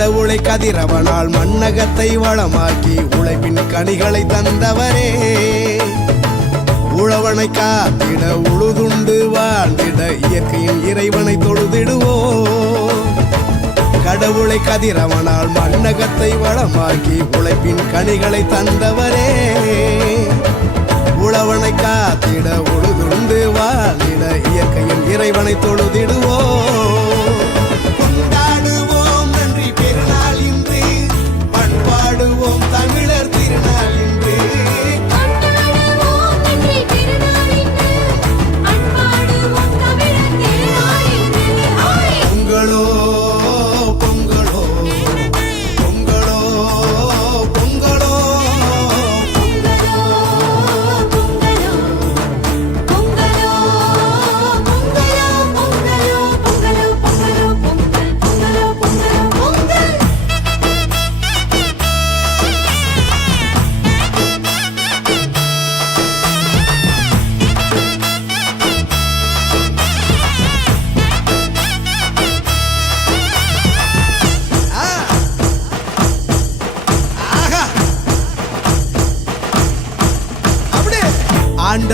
கடவுளை கதிரவனால் மண்ணகத்தை வளமாக்கி உழைப்பின் கனிகளை தந்தவரே. உழவனை காத்திட உழுதுண்டு வாழ்ந்திட இயற்கையின் இறைவனை தொழுதிடுவோ. கடவுளை கதிரவனால் மன்னகத்தை வளமாக்கி உழைப்பின் கனிகளை தந்தவரே. உழவனை காத்திட உழுதுண்டு வாழ்ந்திட இயற்கையின் இறைவனை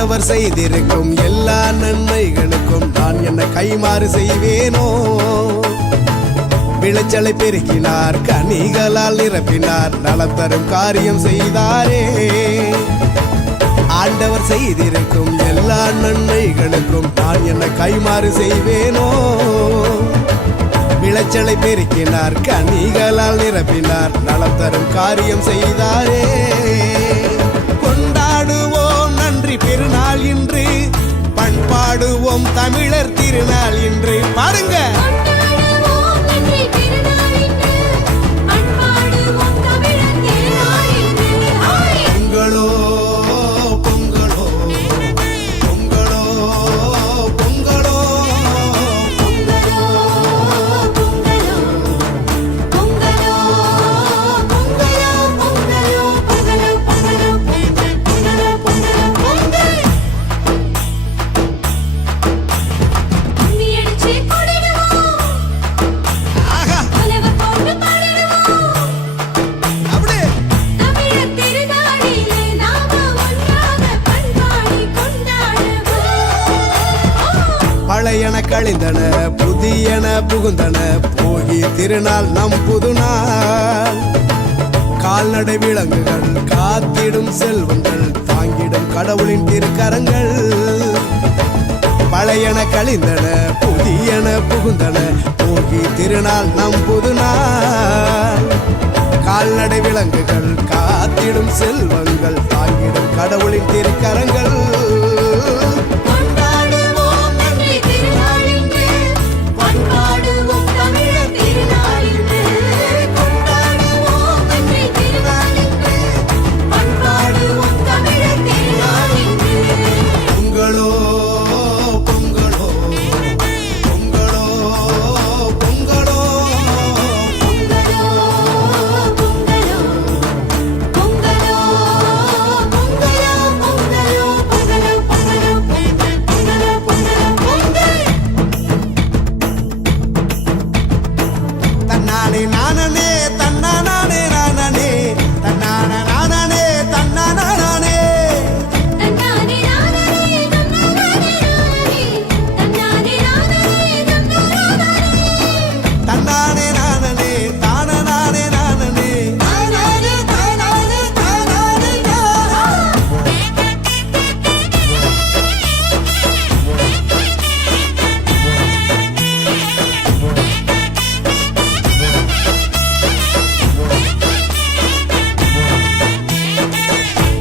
அவர் செய்திருக்கும் எல்லா நன்மைகளுக்கும் நான் என்ன கைமாறு செய்வேனோ? விளைச்சலை பெருக்கினார் கனிகளால் நிரப்பினார் நலம் தரும் காரியம் செய்தாரே. ஆண்டவர் செய்திருக்கும் எல்லா நன்மைகளுக்கும் நான் என்ன கைமாறு செய்வேனோ? விளைச்சலை பெருக்கினார் கனிகளால் நிரப்பினார் நலம் தரும் காரியம் செய்தாரே. பாடுவோம் தமிழர் திருநாள் இன்று. பாருங்க. கழிந்தன புதியன புகுந்தன போகி திருநாள் நம் புதுநாள். கால்நடை விலங்குகள் காத்திடும் செல்வங்கள் தாங்கிடும் கடவுளின் திருக்கரங்கள். பழையன கழிந்தன புதியன புகுந்தன போகி திருநாள் நம் புதுநாள். கால்நடை விலங்குகள் காத்திடும் செல்வங்கள் தாங்கிடும் கடவுளின் திருக்கரங்கள்.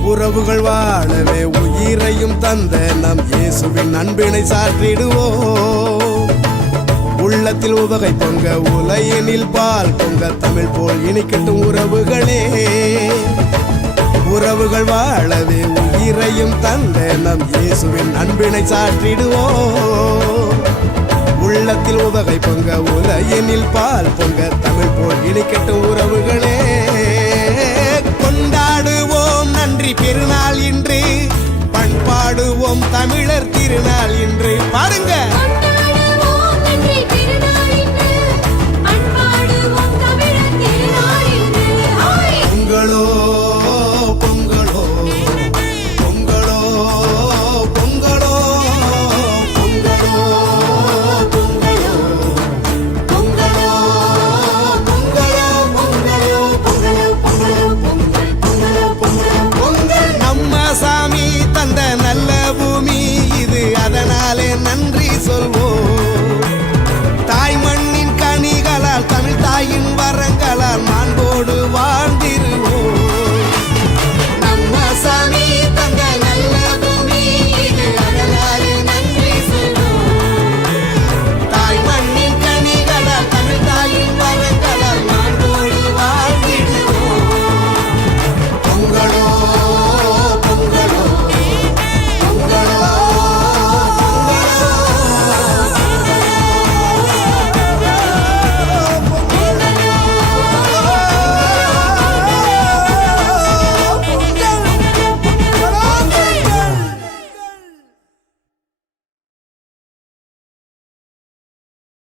உறவுகள் வாழவே உயிரையும் தந்த நம் இயேசுவின் அன்பினை சாற்றிடுவோம். உள்ளத்தில் உவகை பொங்க உலையினில் பால் பொங்க தமிழ் போல் இனிக்கட்டும் உறவுகளே. உறவுகள் வாழவே உயிரையும் தந்த நம் இயேசுவின் அன்பினை சாற்றிடுவோம். உள்ளத்தில் உவகை பொங்க உலையினில் பால் பொங்க தமிழ் போல் இனிக்கட்டும் உறவுகளே. கொண்டாடுவோம் நன்றி பெருநாள் இன்று. பண்பாடுவோம் தமிழர் திருநாள் இன்று. பாருங்க.